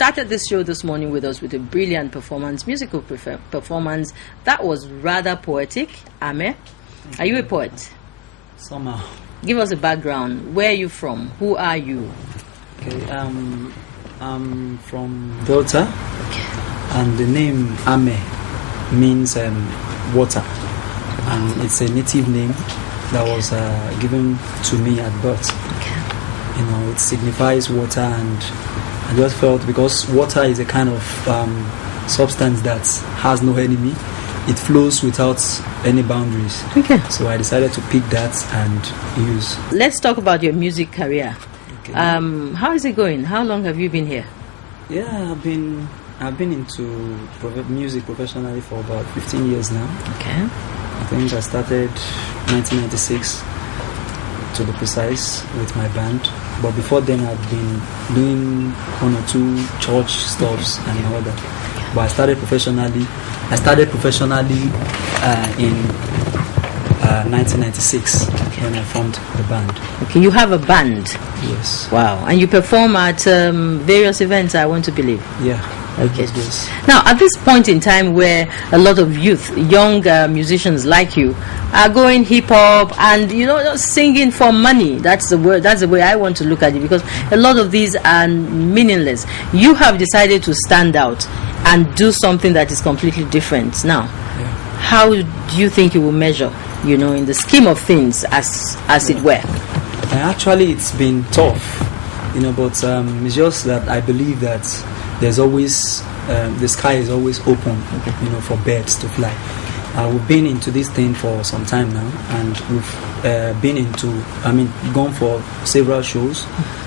started this show this morning with us with a brilliant performance, musical performance that was rather poetic. Ame, are you a poet? Somehow. Give us a background. Where are you from? Who are you? Okay, I'm from Delta, and the name Ame means water, and it's a native name that was given to me at birth. You know, it signifies water, and I just felt because water is a kind of substance that has no enemy, it flows without any boundaries. Okay. So I decided to pick that and use. Let's talk about your music career. Okay. How is it going? How long have you been here? Yeah, I've been into music professionally for about 15 years now. Okay. I think I started 1996 to be precise with my band, but before then I'd been doing one or two church stuffs and all that. But I started professionally in 1996 when I formed the band. Okay, you have a band. Yes. Wow, and you perform at various events, I want to believe. Yeah. Okay. Yes. Now, at this point in time where a lot of youth, young musicians like you, are going hip hop and just singing for money. That's the word. That's the way I want to look at it, because a lot of these are meaningless. You have decided to stand out and do something that is completely different. Now, how do you think you will measure? In the scheme of things, as it were. Actually, it's been tough, but it's just that I believe that there's always the sky is always open, for birds to fly. We've been into this thing for some time now, and we've gone for several shows,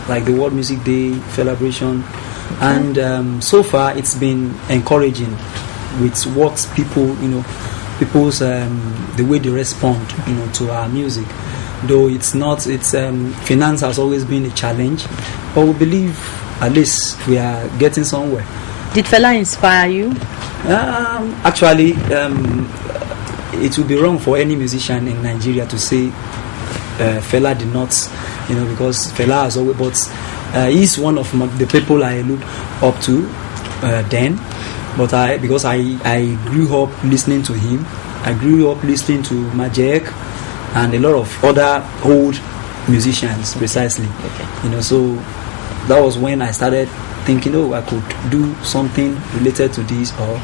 like the World Music Day celebration, and so far it's been encouraging with what people's the way they respond, to our music. Though finance has always been a challenge, but we believe at least we are getting somewhere. Did Fela inspire you? Actually, it would be wrong for any musician in Nigeria to say Fela did not, because Fela has always, but he's one of the people I look up to then. But because I grew up listening to him, I grew up listening to Majek and a lot of other old musicians, precisely. Okay. So that was when I started thinking, I could do something related to this, or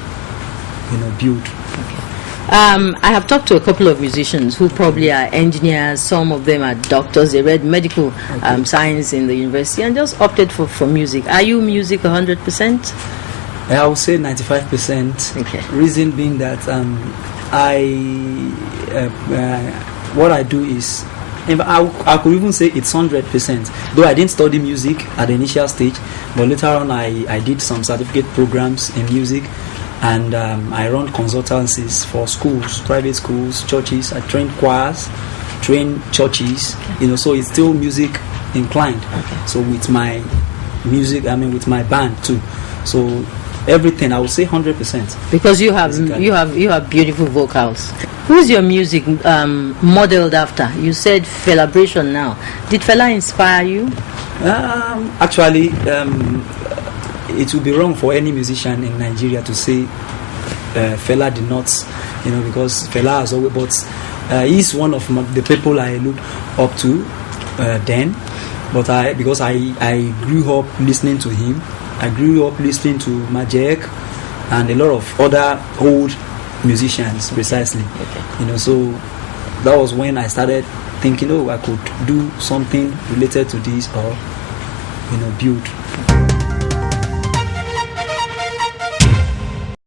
build. Okay. I have talked to a couple of musicians who probably are engineers. Some of them are doctors. They read medical science in the university and just opted for music. Are you music 100%? I would say 95%. Okay. Reason being that what I do is, I could even say it's 100%. Though I didn't study music at the initial stage, but later on I did some certificate programs in music, and I run consultancies for schools, private schools, churches. I train choirs, train churches. So it's still music inclined. Okay. So with my music, with my band too. So everything, I would say 100%. Because you have beautiful vocals. Who's your music modeled after? You said Felabration now. Did Fela inspire you? Actually, it would be wrong for any musician in Nigeria to say Fela did not, because Fela has always, but he's one of the people I look up to then. But because I grew up listening to him, I grew up listening to Majek and a lot of other old musicians, precisely. Okay. So that was when I started thinking, I could do something related to this, or build.